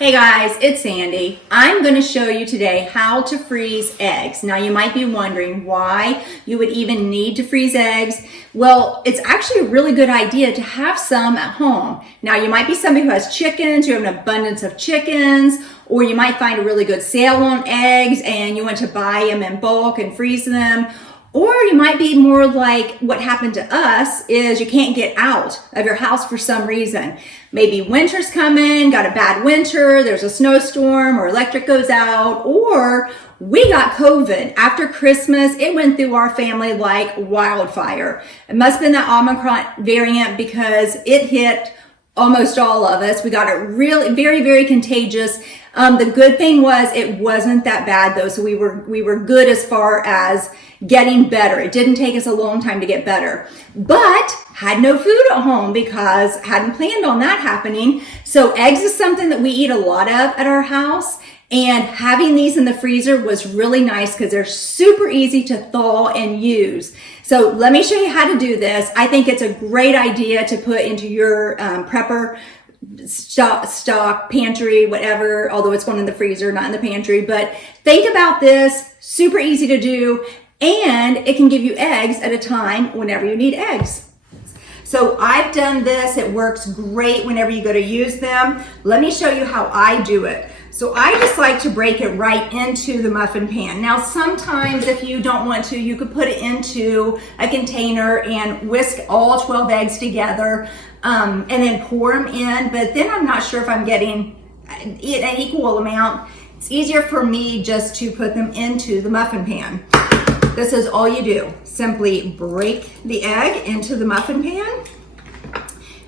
Hey guys, it's Sandy. I'm going to show you today how to freeze eggs. Now you might be wondering why you would even need to freeze eggs. Well, it's actually a really good idea to have some at home. Now you might be somebody who has chickens, you have an abundance of chickens, or you might find a really good sale on eggs and you want to buy them in bulk and freeze them. Or you might be more like what happened to us is you can't get out of your house for some reason. Maybe winter's coming, got a bad winter, there's a snowstorm or electric goes out, or we got COVID. After Christmas, it went through our family like wildfire. It must have been the Omicron variant because it hit almost all of us. We got it really very contagious. The good thing was it wasn't that bad though, so we were good as far as getting better. It didn't take us a long time to get better, but had no food at home because hadn't planned on that happening. So eggs is something that we eat a lot of at our house, and having these in the freezer was really nice because they're super easy to thaw and use. So let me show you how to do this. I think it's a great idea to put into your prepper stock, pantry, whatever, although it's going in the freezer, not in the pantry. But think about this, super easy to do, and it can give you eggs at a time whenever you need eggs. So I've done this, it works great whenever you go to use them. Let me show you how I do it. So I just like to break it right into the muffin pan. Now sometimes if you don't want to, you could put it into a container and whisk all 12 eggs together and then pour them in, but then I'm not sure if I'm getting an equal amount. It's easier for me just to put them into the muffin pan. This is all you do. Simply break the egg into the muffin pan.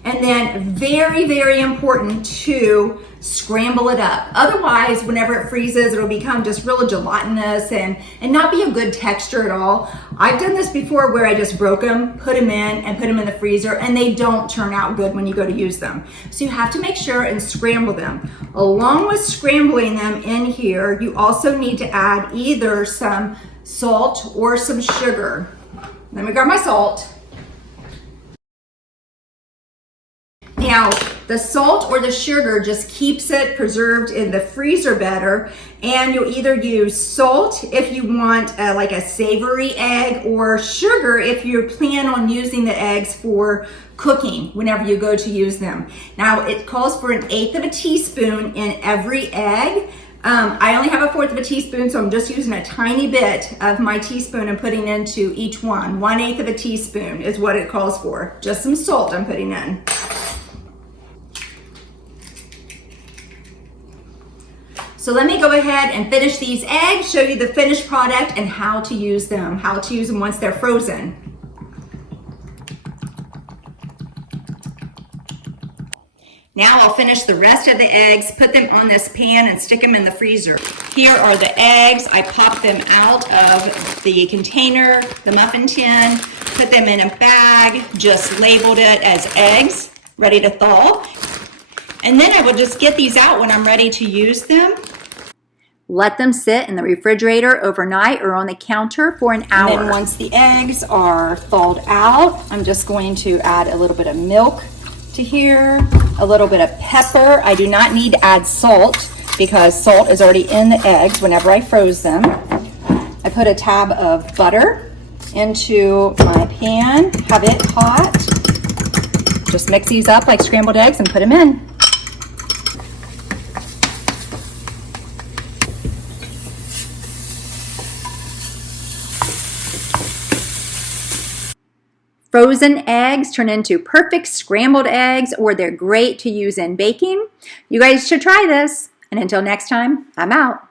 And then very important to scramble it up. Otherwise, whenever it freezes, it'll become just real gelatinous and not be a good texture at all. I've done this before where I just broke them, put them in, and put them in the freezer, and they don't turn out good when you go to use them. So you have to make sure and scramble them. Along with scrambling them in here, you also need to add either some salt or some sugar. Let me grab my salt. Now, the salt or the sugar just keeps it preserved in the freezer better, and you'll either use salt if you want like a savory egg, or sugar if you plan on using the eggs for cooking whenever you go to use them. Now, it calls for 1/8 of a teaspoon in every egg. I only have 1/4 of a teaspoon, so I'm just using a tiny bit of my teaspoon and putting into each one. 1/8 of a teaspoon is what it calls for. Just some salt I'm putting in. So let me go ahead and finish these eggs, show you the finished product and how to use them once they're frozen. Now I'll finish the rest of the eggs, put them on this pan and stick them in the freezer. Here are the eggs. I popped them out of the container, the muffin tin, put them in a bag, just labeled it as eggs, ready to thaw. And then I would just get these out when I'm ready to use them. Let them sit in the refrigerator overnight or on the counter for an hour. And then once the eggs are thawed out, I'm just going to add a little bit of milk to here, a little bit of pepper. I do not need to add salt because salt is already in the eggs whenever I froze them. I put a tab of butter into my pan, have it hot. Just mix these up like scrambled eggs and put them in. Frozen eggs turn into perfect scrambled eggs, or they're great to use in baking. You guys should try this. And until next time, I'm out.